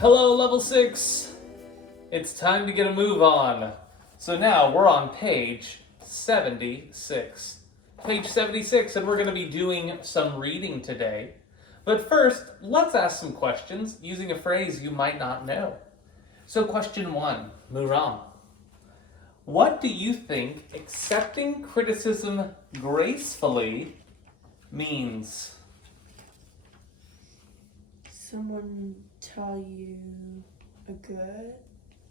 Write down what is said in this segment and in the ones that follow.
Hello, level 6! It's time to get a move on. So now we're on page 76. Page 76, and we're going to be doing some reading today. But first, let's ask some questions using a phrase you might not know. So question 1, Muram. What do you think accepting criticism gracefully means? Someone tell you a good,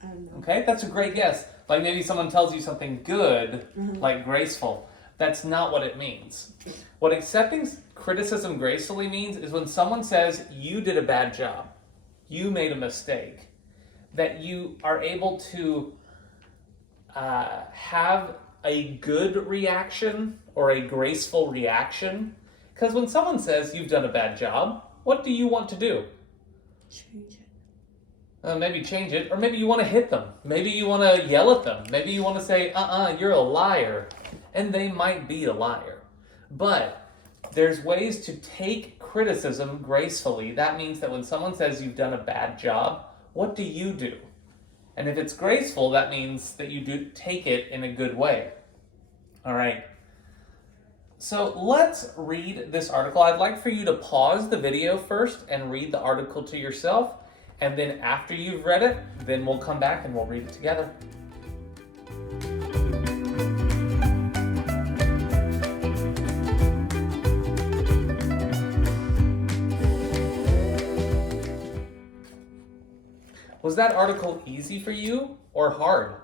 I don't know. Okay, that's a great guess. Like maybe someone tells you something good, Mhm. like graceful. That's not what it means. What accepting criticism gracefully means is when someone says you did a bad job, you made a mistake, that you are able to have a good reaction or a graceful reaction. Because when someone says you've done a bad job, what do you want to do? Change it. Maybe change it, or maybe you want to hit them. Maybe you want to yell at them. Maybe you want to say, you're a liar. And they might be a liar. But there's ways to take criticism gracefully. That means that when someone says you've done a bad job, what do you do? And if it's graceful, that means that you do take it in a good way. All right. So let's read this article. I'd like for you to pause the video first and read the article to yourself. And then after you've read it, then we'll come back and we'll read it together. Was that article easy for you or hard?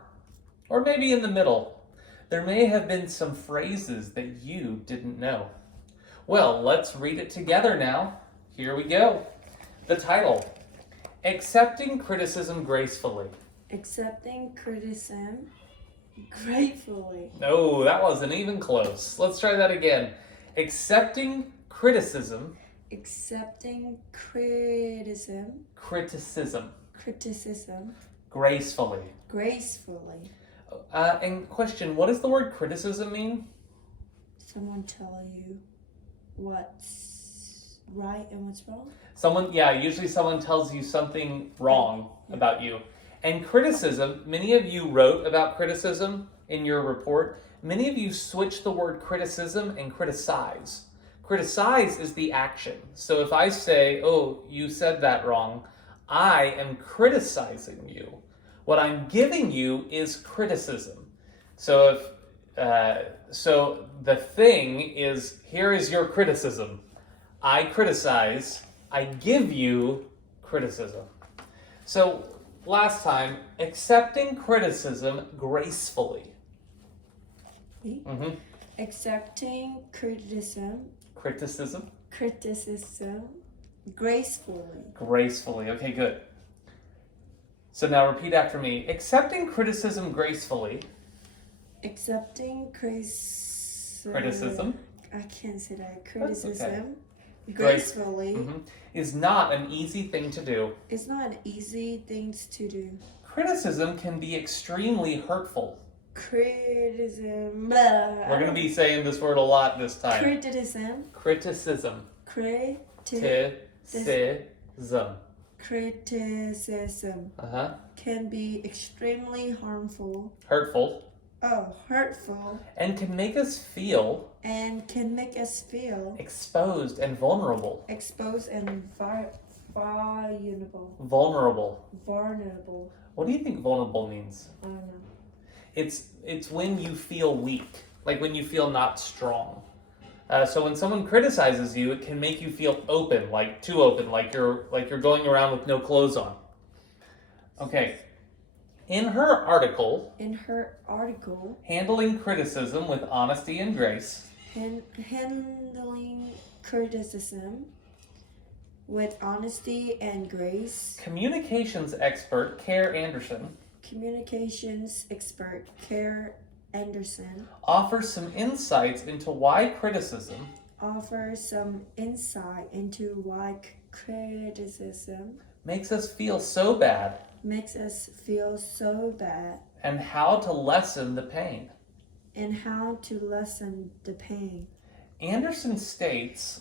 Or maybe in the middle? There may have been some phrases that you didn't know. Well, let's read it together now. Here we go. The title, Accepting Criticism Gracefully. Accepting criticism gratefully. No, that wasn't even close. Let's try that again. Accepting criticism. Accepting criticism Gracefully. gracefully. And question, what does the word criticism mean? Someone tell you what's right and what's wrong. Usually someone tells you something wrong about you. And criticism, many of you wrote about criticism in your report. Many of you switched the word criticism and criticize. Criticize is the action. So if I say, oh, you said that wrong, I am criticizing you. What I'm giving you is criticism. So so the thing is, here is your criticism. I criticize, I give you criticism. So last time, accepting criticism gracefully. Mm-hmm. Accepting criticism gracefully. Gracefully. Okay, good. So now repeat after me. Accepting criticism gracefully. Accepting Criticism. I can't say that. That's okay. Criticism gracefully. Is not an easy thing to do. It's not an easy thing to do. Criticism can be extremely hurtful. Criticism. We're going to be saying this word a lot this time. Criticism. Criticism. Criticism can be extremely harmful. Hurtful. Hurtful. And can make us feel. Exposed and vulnerable. Exposed and vulnerable. Vulnerable. What do you think vulnerable means? I don't know. It's when you feel weak, like when you feel not strong. So when someone criticizes you, it can make you feel open, like too open, like you're going around with no clothes on. Okay. In her article, Handling Criticism with Honesty and Grace. Handling criticism with honesty and grace. Communications expert Care Anderson offers some insights into why criticism makes us feel so bad and how to lessen the pain. Anderson states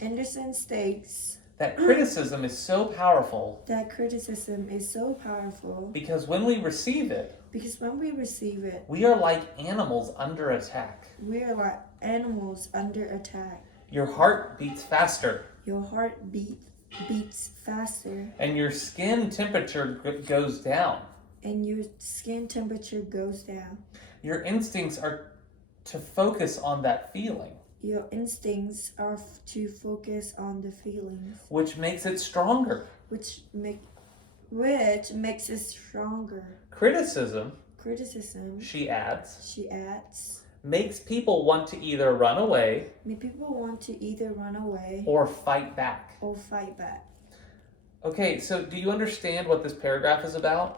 that criticism is so powerful that criticism is so powerful because when we receive it, because when we receive it, we are like animals under attack. we are like animals under attack. Your heart beats faster, Your heart beats faster, and your skin temperature goes down. and your skin temperature goes down. Your instincts are to focus on that feeling, Your instincts are to focus on the feelings, which makes it stronger. which makes it stronger. Criticism, Criticism, she adds, she adds, makes people want to either run away make people want to either run away or fight back. or fight back. Okay, so do you understand what this paragraph is about?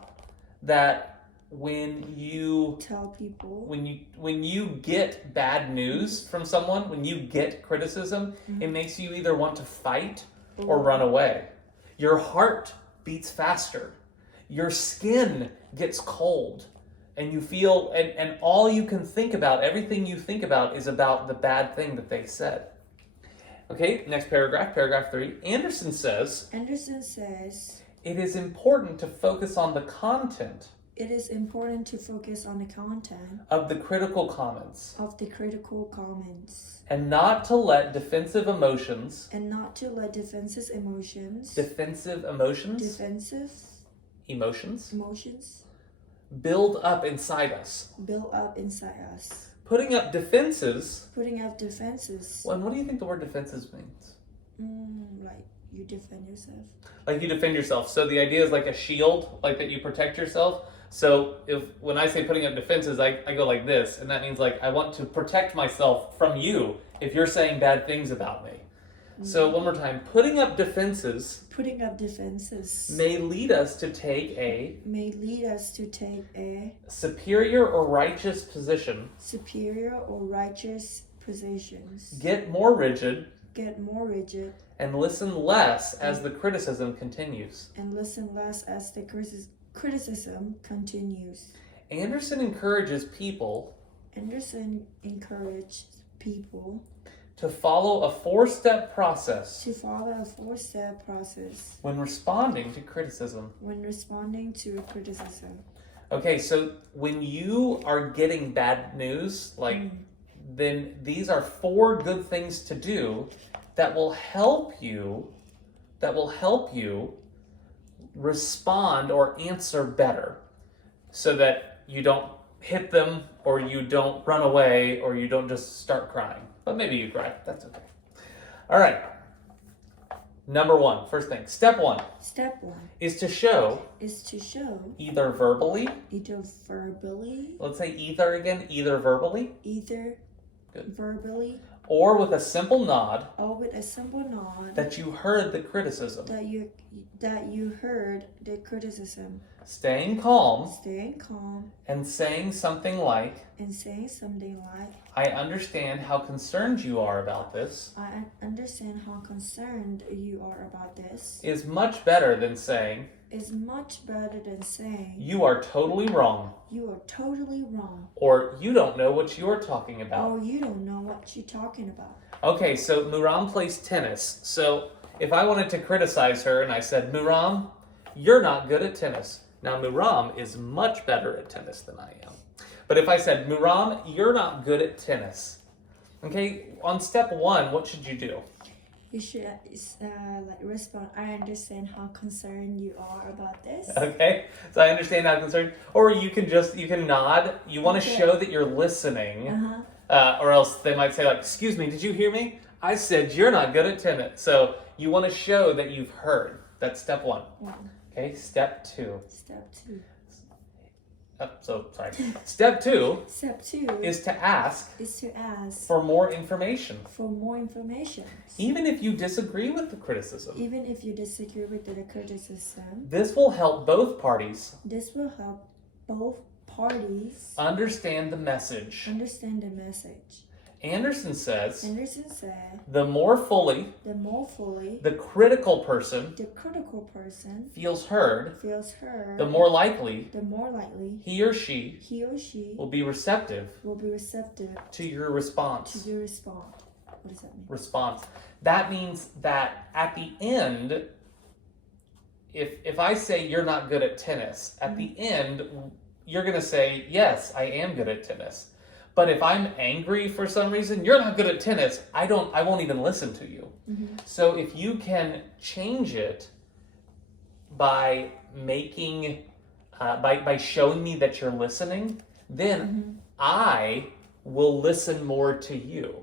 That when you Tell people, when you get bad news from someone, when you get criticism, it makes you either want to fight or run away. Your heart beats faster. Your skin gets cold. And you feel, and all you can think about, everything you think about is about the bad thing that they said. Okay, next paragraph, paragraph 3. Anderson says, it is important to focus on the content it is important to focus on the content of the critical comments of the critical comments and not to let defensive emotions, and not to let defensive emotions build up inside us. Putting up defenses. Well, and what do you think the word defenses means? Like you defend yourself. Like you defend yourself. So the idea is like a shield, like that you protect yourself. So when I say putting up defenses, I go like this, and that means like I want to protect myself from you if you're saying bad things about me. So one more time, putting up defenses may lead us to take a superior or righteous position, get more rigid, and listen less as the criticism continues. Anderson encourages people to follow a four-step process when responding to criticism. Okay, so when you are getting bad news, then these are 4 good things to do that will help you respond or answer better, so that you don't hit them, or you don't run away, or you don't just start crying. But maybe you cry. That's okay. All right. Number 1, first thing. Step 1 is to show either verbally. Let's say either again. Either verbally. Verbally. Or with a simple nod. That you heard the criticism. Staying calm. And saying something like, I understand how concerned you are about this. Is much better than saying, you are totally wrong. Or you don't know what you're talking about. Okay, so Muram plays tennis. So if I wanted to criticize her and I said, Muram, you're not good at tennis. Now Muram is much better at tennis than I am. But if I said, Muram, you're not good at tennis. Okay, on step 1, what should you do? You should respond, I understand how concerned you are about this. Okay, so I understand how concerned. Or you can nod. You want to show that you're listening. Or else they might say excuse me, did you hear me? I said you're not good at tennis. So you want to show that you've heard. That's step 1. Okay, step 2. Step 2 is to ask for more information. Even if you disagree with the criticism. This will help both parties. Understand the message. Anderson says, the more fully the critical person feels heard, the more likely he or she will be receptive to your response. What does that mean? Response. That means that at the end, if I say you're not good at tennis, at the end, you're going to say, yes, I am good at tennis. But if I'm angry for some reason, you're not good at tennis, I won't even listen to you. So if you can change it by making, by showing me that you're listening, then I will listen more to you.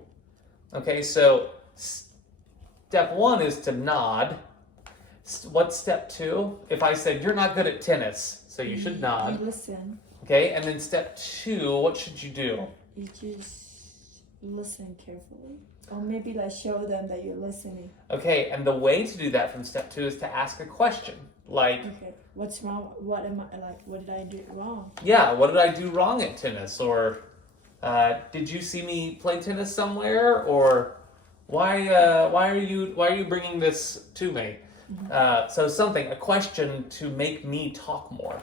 Okay, so step one is to nod. What's step two? If I said, you're not good at tennis, so you should nod. You listen. Okay, and then step two, what should you do? You just listen carefully. Or maybe like show them that you're listening. Okay, and the way to do that from step two is to ask a question. Like, Okay, what's wrong? What am I like? What did I do wrong? yeah, what did I do wrong at tennis? Or did you see me play tennis somewhere? Or why are you bringing this to me? So something, a question to make me talk more.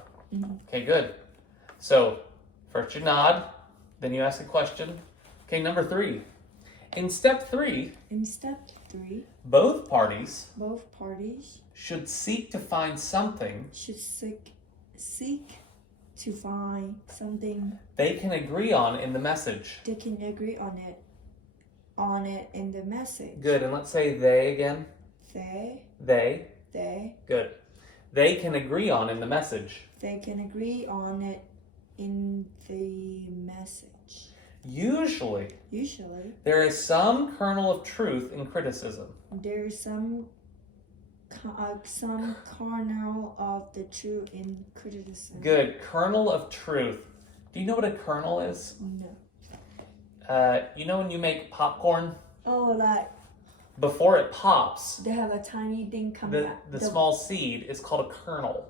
Okay, good. So first you nod, then you ask a question. Okay, number 3. In step 3, In step 3, both parties both parties should seek to find something should seek to find something they can agree on in the message. they can agree on it in the message. Good, and let's say they again. They Good. They can agree on in the message. can agree on it in the message. Usually, Usually, there is some kernel of truth in criticism. there is some kernel of the truth in criticism. Good. Kernel of truth. Do you know what a kernel is? No. You know when you make popcorn? Oh, like Before it pops, they have a tiny thing coming out. the small seed is called a kernel.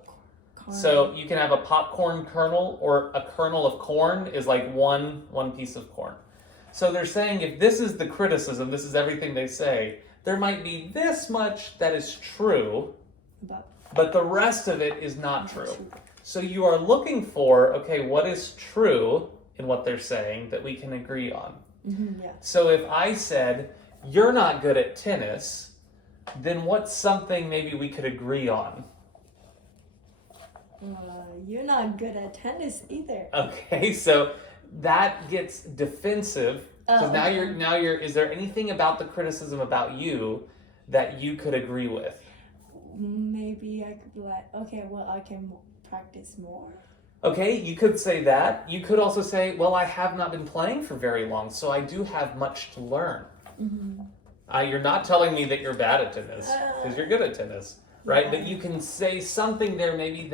kernel. So you can have a popcorn kernel, or a kernel of corn is like one piece of corn. So they're saying if this is the criticism, this is everything they say, there might be this much that is true, but the rest of it is not true. So you are looking for, okay, what is true in what they're saying that we can agree on? Yeah. So if I said, you're not good at tennis, then what's something maybe we could agree on? You're not good at tennis either. Okay, so that gets defensive. Because now you're. Is there anything about the criticism about you that you could agree with? Maybe I could be like, okay, well, I can practice more. Okay, you could say that. You could also say, well, I have not been playing for very long, so I do have much to learn. You're not telling me that you're bad at tennis, because you're good at tennis, right? Yeah. But you can say something there maybe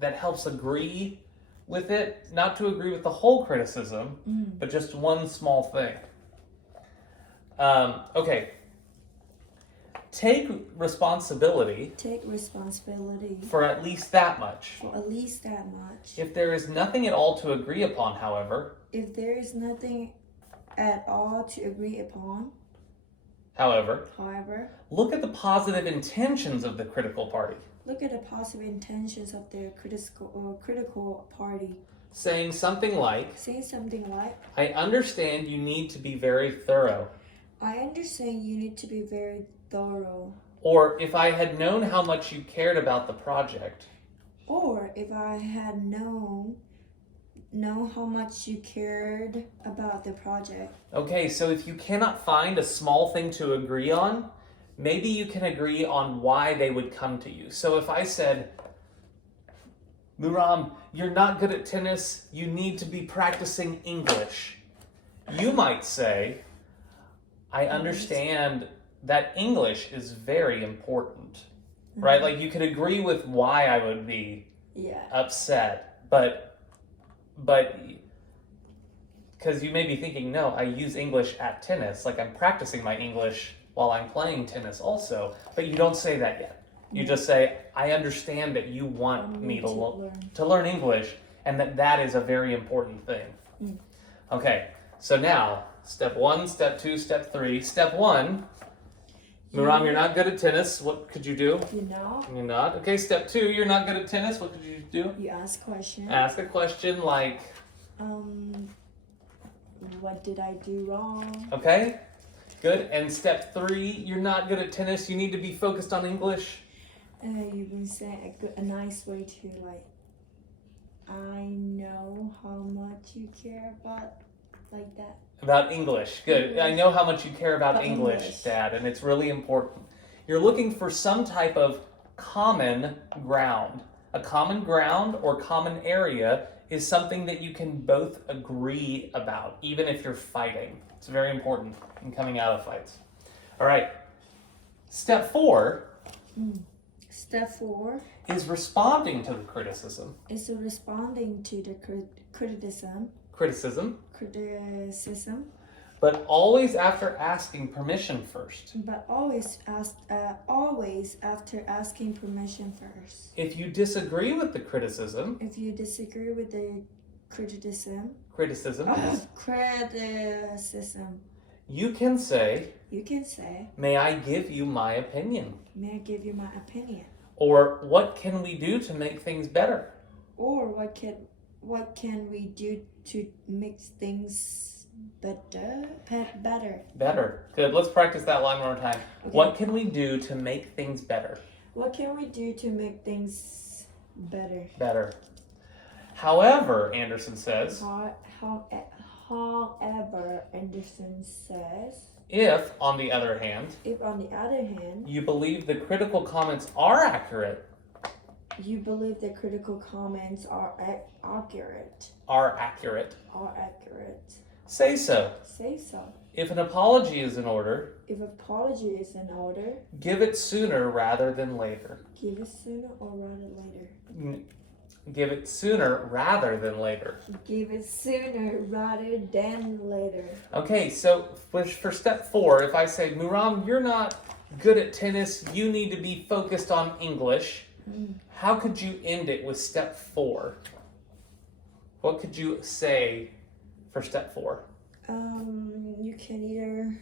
that helps agree with it, not to agree with the whole criticism, but just one small thing. Okay. Take responsibility Take responsibility for at least that much. for at least that much. If there is nothing at all to agree upon, however, If there is nothing at all to agree upon, however, look look at the positive intentions of the critical party, at the positive intentions of the critical party. saying something like, Saying something like, I understand you need to be very thorough. I understand you need to be very thorough. Or if I had known how much you cared about the project. Or if I had known how much you cared about the project. Okay, so if you cannot find a small thing to agree on, maybe you can agree on why they would come to you. So if I said, Muram, you're not good at tennis, you need to be practicing English. You might say, I understand that English is very important, right? Like you could agree with why I would be upset, but because you may be thinking, no, I use English at tennis, like I'm practicing my English while I'm playing tennis also, but you don't say that yet. You just say, I understand that you want me to learn English, and that is a very important thing. Okay, so now, step 1, step 2, step 3. Step 1, Muram, you're not good at tennis. What could you do? You're not. Okay, step 2, you're not good at tennis. What could you do? You ask questions. Ask a question like, What did I do wrong? okay? Good. And step 3, you're not good at tennis. You need to be focused on English. You can say a nice way to like, I know how much you care about, like that. About English. Good. I know how much you care about English, Dad, and it's really important. You're looking for some type of common ground. A common ground or common area is something that you can both agree about, even if you're fighting. It's very important in coming out of fights. All right. Step 4 Step 4 is responding to the criticism. is responding to the criticism, But always after asking permission first. but always after asking permission first. If you disagree with the criticism, If you disagree with the criticism, you can say, you can say, may I give you my opinion? may I give you my opinion? Or what can we do to make things better? Or what can we do to make things better? Better. Good. Let's practice that line one more time. Okay. What can we do to make things better? What can we do to make things better? Better. However, Anderson says, However, Anderson says, if, on the other hand, if on the other hand, you believe the critical comments are accurate, you believe the critical comments are accurate, say so. say so. If an apology is in order, If apology is in order, give it sooner rather than later. give it sooner or rather later. Give it sooner rather than later. Give it sooner rather than later. Okay, so for step 4, if I say, Muram, you're not good at tennis, you need to be focused on English, how could you end it with step 4? What could you say for step 4? You can either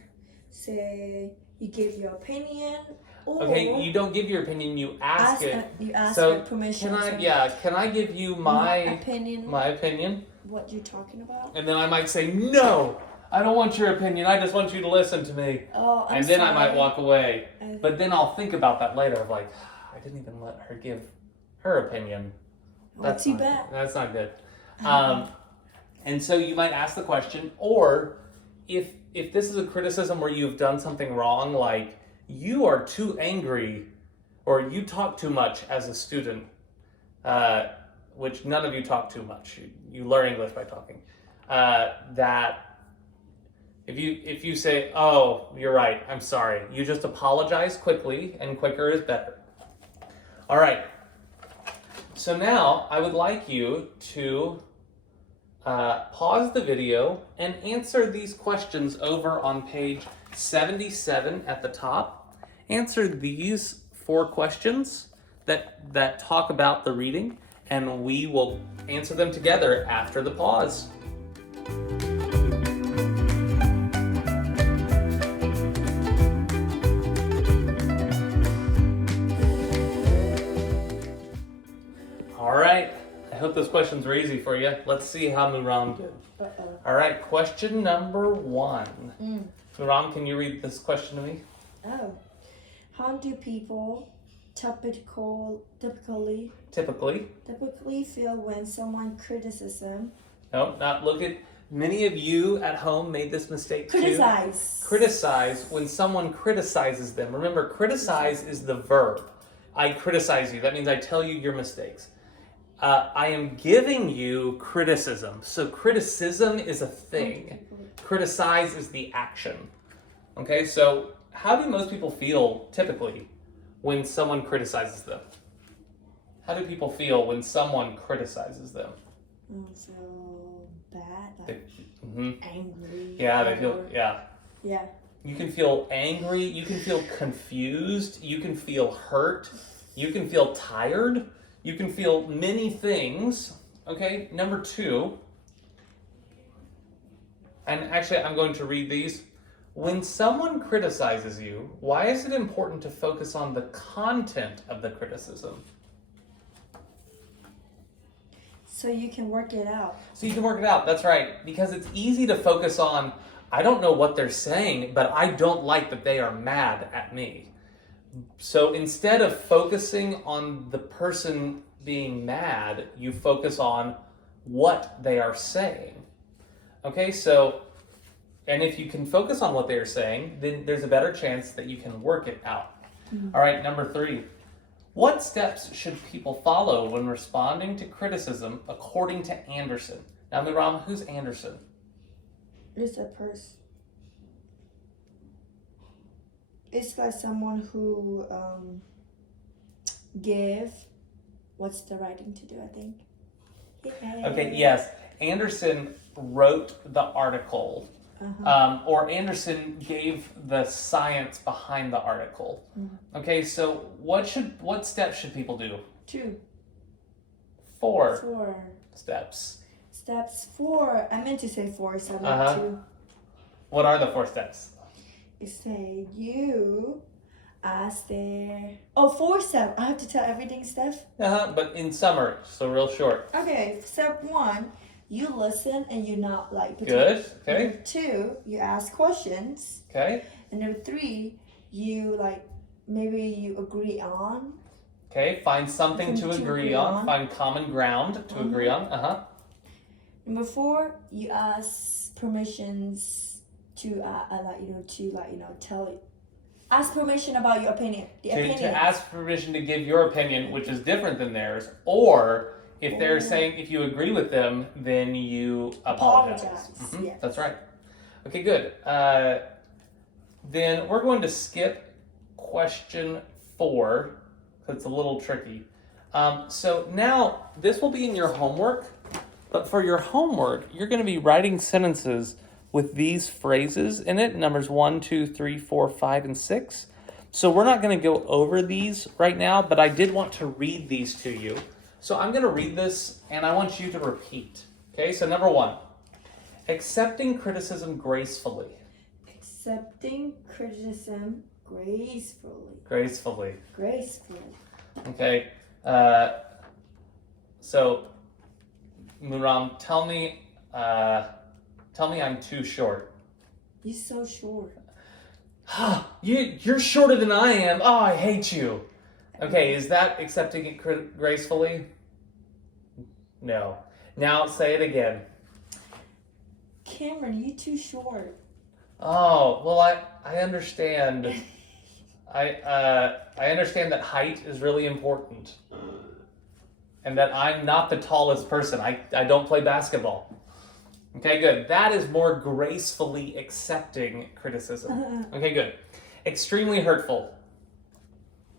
say you give your opinion, or Okay, you don't give your opinion, you ask it. You ask So for permission. Can I give you my opinion? opinion? What you're talking about? And then I might say, no, I don't want your opinion, I just want you to listen to me. Oh, I'm And then sorry. I might walk away. I- But then I'll think about that later of like, I didn't even let her give her opinion. Well, too not, bad. That's not good. And so you might ask the question, or if this is a criticism where you've done something wrong, like you are too angry or you talk too much as a student, which none of you talk too much. You learn English by talking. That if you say, oh, you're right, I'm sorry, you just apologize quickly, and quicker is better. All right. So now I would like you to pause the video and answer these questions over on page 77 at the top. Answer these 4 questions that talk about the reading, and we will answer them together after the pause. All right. I hope those questions were easy for you. Let's see how Muram did. Uh-oh. All right, question number 1. Muram, can you read this question to me? Oh. How do people typically feel when someone criticizes No, not look at. Many of you at home made this mistake too. Criticize when someone criticizes them. Remember, criticize is the verb. I criticize you. That means I tell you your mistakes. I am giving you criticism. So criticism is a thing. Criticize is the action. Okay, so how do most people feel typically when someone criticizes them? How do people feel when someone criticizes them? feel bad, like angry. Yeah, they feel, yeah. Yeah. You can feel angry, you can feel confused, you can feel hurt, you can feel tired, you can feel many things. Okay, number 2, and actually I'm going to read these. When someone criticizes you, why is it important to focus on the content of the criticism? So you can work it out. So you can work it out, that's right. Because it's easy to focus on, I don't know what they're saying, but I don't like that they are mad at me. So instead of focusing on the person being mad, you focus on what they are saying. Okay, so, and if you can focus on what they are saying, then there's a better chance that you can work it out. All right, number 3. What steps should people follow when responding to criticism according to Anderson? Now, Miram, who's Anderson? It's a person. It's like someone who give. What's the right thing to do? I think. Yay. Okay, yes. Anderson wrote the article, or Anderson gave the science behind the article. Okay, so what steps should people do? 2. 4 4. steps. Steps 4. I meant to say 4, so not 2. What are the 4 steps? You say you ask their 4 steps. I have to tell everything, Steph. But in summary, so real short. Okay, step 1, you listen and you not like. Good. Okay. Number 2, you ask questions. Okay. And number 3, you like maybe you agree on. Okay. Find something to agree on. Find common ground to agree on. Number 4, you ask permissions to ask permission about your opinion. To ask permission to give your opinion, which is different than theirs, or if they're saying if you agree with them, then you apologize. Yes. That's right. Okay, good. Then we're going to skip question 4. It's a little tricky. So now this will be in your homework, but for your homework, you're going to be writing sentences with these phrases in it, numbers 1, 2, 3, 4, 5, and 6. So we're not going to go over these right now, but I did want to read these to you. So I'm going to read this, and I want you to repeat. Okay, so number 1, accepting criticism gracefully. Accepting criticism gracefully. Gracefully. Gracefully. Okay, so Muram, tell me I'm too short. You're so short. You're shorter than I am. Oh, I hate you. Okay, is that accepting it gracefully? No. Now say it again. Cameron, you too short. Oh, well, I understand. I understand that height is really important. And that I'm not the tallest person. I don't play basketball. Okay, good. That is more gracefully accepting criticism. Okay, good. Extremely hurtful.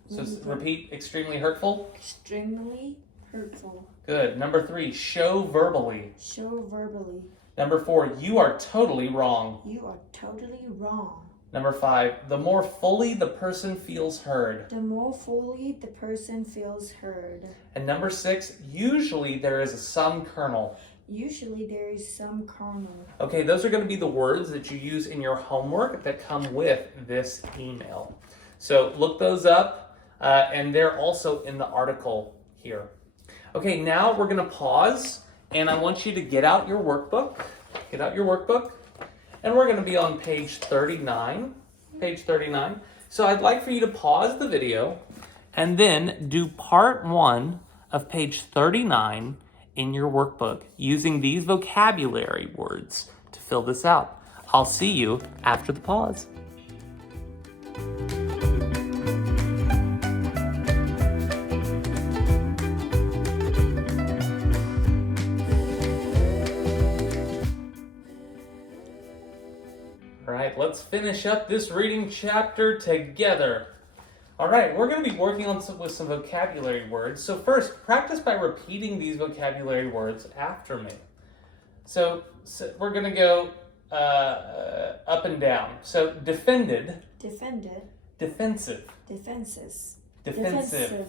So repeat, extremely hurtful. Extremely hurtful. Good. Number 3, show verbally. Show verbally. Number 4, you are totally wrong. You are totally wrong. Number 5, the more fully the person feels heard. The more fully the person feels heard. And number 6, usually there is some kernel. Usually there is some kernel. Okay, those are going to be the words that you use in your homework that come with this email. So look those up, and they're also in the article here. Okay, now we're going to pause, and I want you to get out your workbook. Get out your workbook, and we're going to be on page 39. Page 39. So I'd like for you to pause the video, and then do part 1 of page 39 in your workbook using these vocabulary words to fill this out. I'll see you after the pause. All right, let's finish up this reading chapter together. All right, we're going to be working on with some vocabulary words. So first, practice by repeating these vocabulary words after me. So we're going to go up and down. So defended. Defended. Defensive. Defenses. Defensive.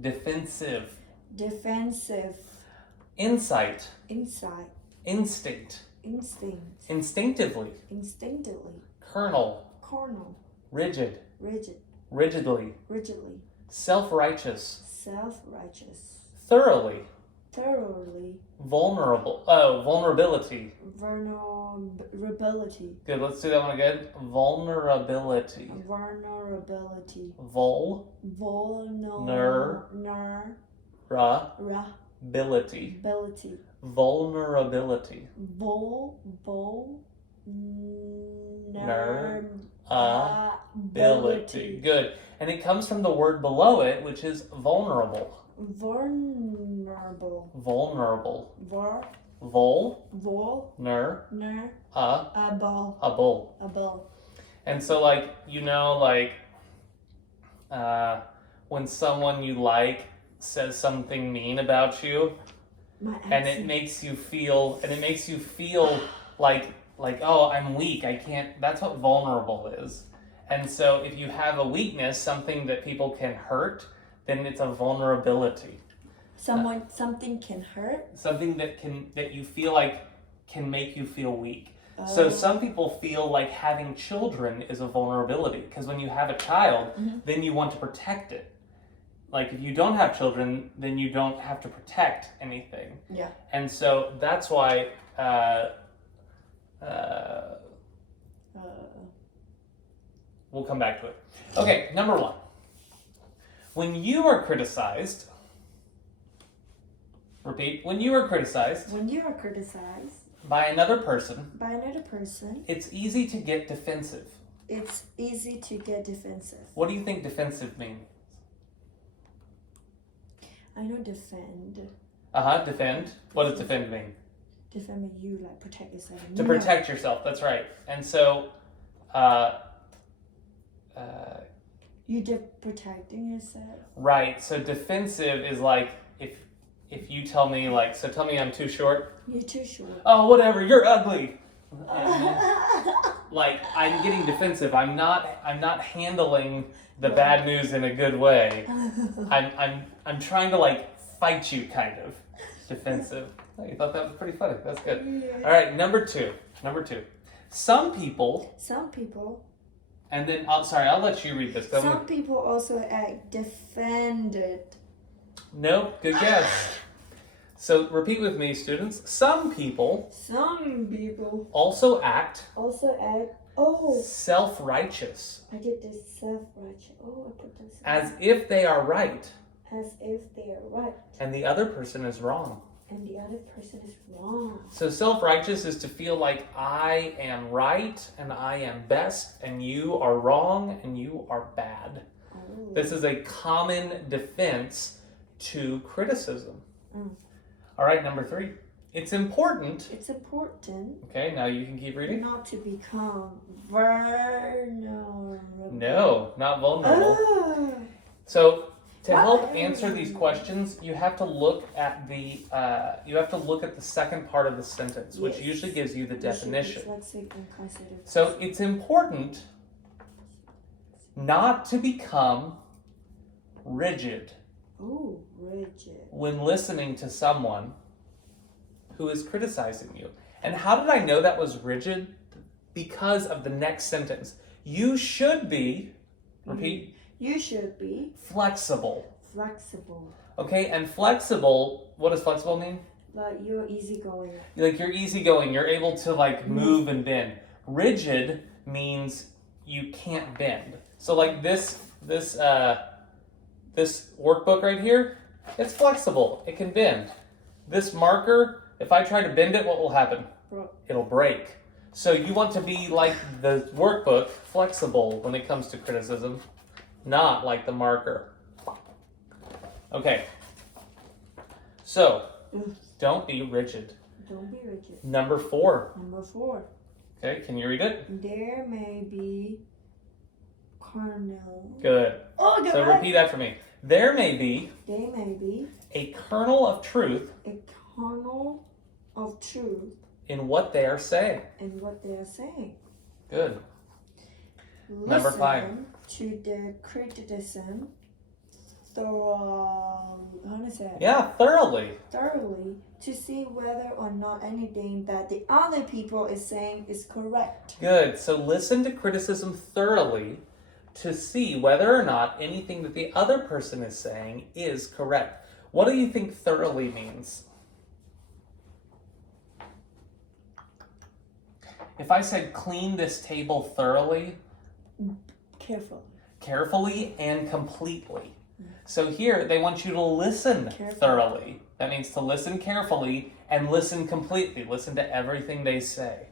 Defensive. Defensive. Insight. Insight. Instinct. Instinct. Instinctively. Instinctively. Kernel. Carnal. Rigid. Rigid. Rigidly. Rigidly. Self-righteous. Self-righteous. Thoroughly. thoroughly, Vulnerable. Oh, vulnerability. vulnerability, Good. Let's do that one again. Vulnerability. vulnerability, Vulnerability. vulnerability, Vulnerability. Ability. Good. And it comes from the word below it, which is vulnerable. vulnerable, Vulnerable. vulnerable, Able. And so, like, when someone you like says something mean about you, and it makes you feel like oh, I'm weak, I can't. That's what vulnerable is. And so if you have a weakness, something that people can hurt, then it's a vulnerability. Something can hurt. Something that you feel like can make you feel weak. So some people feel like having children is a vulnerability, because when you have a child, then you want to protect it. Like if you don't have children, then you don't have to protect anything. Yeah. And so that's why we'll come back to it. Okay, number 1. When you are criticized, repeat, when you are criticized by another person, it's easy to get defensive. What do you think defensive means? I know defend. Defend. What does defend mean? Defend means you like protect yourself. To protect yourself, that's right. And so, you're protecting yourself. Right. So defensive is like if you tell me so tell me I'm too short. You're too short. Oh, whatever. You're ugly. Like I'm getting defensive. I'm not handling the bad news in a good way. I'm trying to fight you, kind of. Defensive. Oh, you thought that was pretty funny. That's good. Yeah. All right, number two. Some people. And then, I'll let you read this. Some people also act defended. No, good guess. So repeat with me, students. Some people also act self-righteous. I did this self-righteous. Oh, I put this. As if they are right. And the other person is wrong. So self-righteous is to feel like I am right and I am best and you are wrong and you are bad. Oh. This is a common defense to criticism. All right, number 3. It's important. Okay, now you can keep reading. Not to become vulnerable. No, not vulnerable. So to help answer these questions, you have to look at the second part of the sentence, which usually gives you the definition. So it's important not to become rigid. When listening to someone who is criticizing you. And how did I know that was rigid? Because of the next sentence. You should be, repeat. You should be flexible. Okay, and flexible, what does flexible mean? Like you're easygoing. Like you're easygoing, you're able to move and bend. Rigid means you can't bend. So this workbook right here, it's flexible, it can bend. This marker, if I try to bend it, what will happen? It'll break. So you want to be like the workbook, flexible when it comes to criticism, not like the marker. Okay. So, don't be rigid. Number 4. Okay, can you read it? There may be kernel. Good. Oh, good. So repeat after me. There may be a kernel of truth in what they are saying. Good. Number 5. Listen to their criticism thoroughly to see whether or not anything that the other people is saying is correct. Good. So listen to criticism thoroughly to see whether or not anything that the other person is saying is correct. What do you think thoroughly means? If I said clean this table thoroughly, carefully and completely. So here they want you to listen thoroughly. That means to listen carefully and listen completely. Listen to everything they say.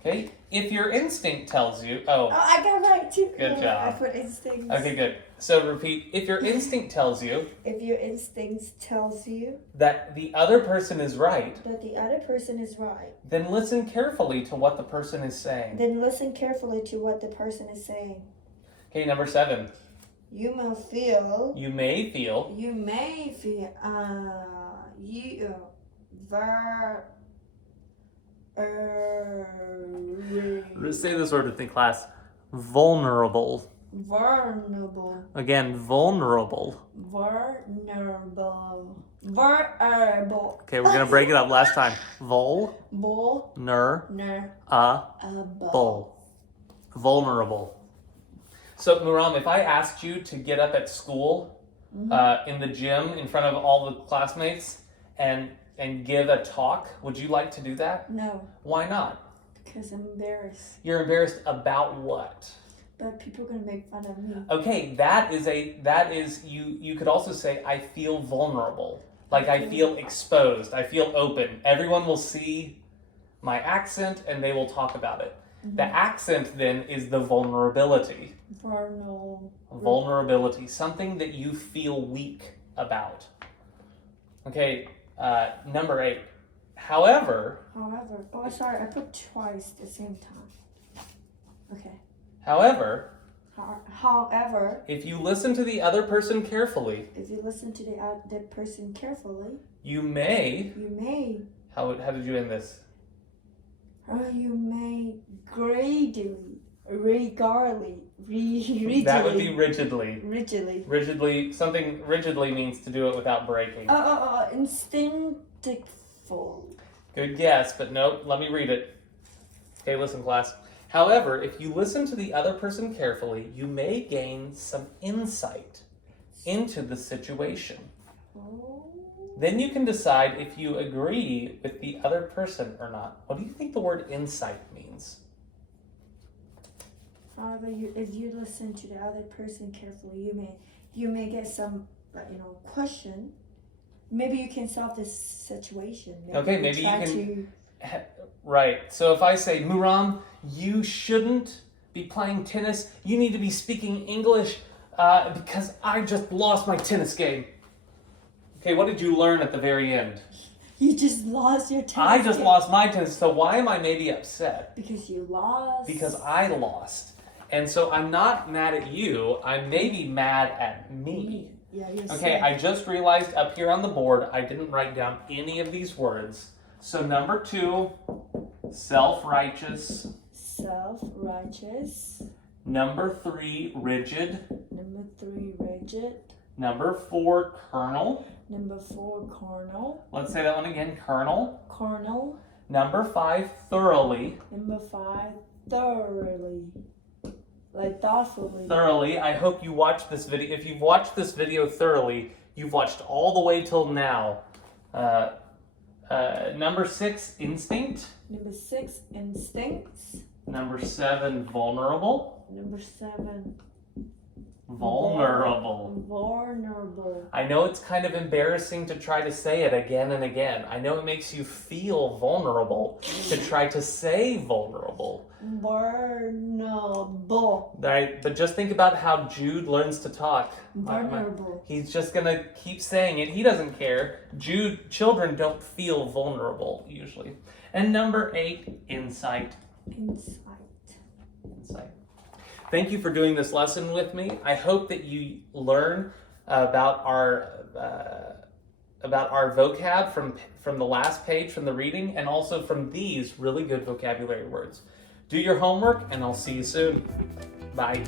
Okay? If your instinct tells you, I got right too. Good job. I put instincts. Okay, good. So repeat, if your instinct tells you If your instincts tells you that the other person is right, that the other person is right, then listen carefully to what the person is saying. then listen carefully to what the person is saying. Okay, number 7. You may feel. You may feel. You may feel. Say this word with me, class. Vulnerable. Vulnerable. Again, vulnerable. Vulnerable. Okay, we're gonna break it up last time. Vulnerable. Vulnerable. So, Muram, if I asked you to get up at school, in the gym, in front of all the classmates, and give a talk, would you like to do that? No. Why not? Because I'm embarrassed. You're embarrassed about what? But people are gonna make fun of me. Okay, that is you could also say I feel vulnerable. Like I feel exposed. I feel open. Everyone will see my accent and they will talk about it. The accent then is the vulnerability. Vulnerability, something that you feel weak about. Okay, number 8. However, oh sorry, I put twice at the same time. Okay. However, if you listen to the other person carefully, you may. How did you end this? You may regardly. That would be rigidly. Rigidly. Something rigidly means to do it without breaking. Instinctful. Good guess, but nope. Let me read it. Okay, listen, class. However, if you listen to the other person carefully, you may gain some insight into the situation. Then you can decide if you agree with the other person or not. What do you think the word insight means? However, if you listen to the other person carefully, you may get some question. Maybe you can solve this situation. Maybe you can. Right. So if I say, Muram, you shouldn't be playing tennis. You need to be speaking English because I just lost my tennis game. Okay, what did you learn at the very end? You just lost your tennis I just game. lost my tennis. So why am I maybe upset? Because you lost. Because I lost. And so I'm not mad at you. I'm maybe mad at me. Yeah, you're okay, I just realized up here on the board, I didn't write down any of these words. So number 2, self-righteous. Self-righteous. Number 3, rigid. Number 3, rigid. Number 4, kernel. Number 4, carnal. Let's say that one again, kernel. Carnal. Number 5, thoroughly. Number 5, thoroughly. Like thoughtfully. Thoroughly. I hope you watched this video. If you've watched this video thoroughly, you've watched all the way till now. Number 6, instinct. Number 6, instincts. Number 7, vulnerable. Number 7, vulnerable. I know it's kind of embarrassing to try to say it again and again. I know it makes you feel vulnerable to try to say vulnerable. Vulnerable. Right, but just think about how Jude learns to talk. Vulnerable. He's just gonna keep saying it. He doesn't care. Children don't feel vulnerable usually. And number 8, insight. Insight. Thank you for doing this lesson with me. I hope that you learn about our vocab from the last page from the reading, and also from these really good vocabulary words. Do your homework, and I'll see you soon. Bye.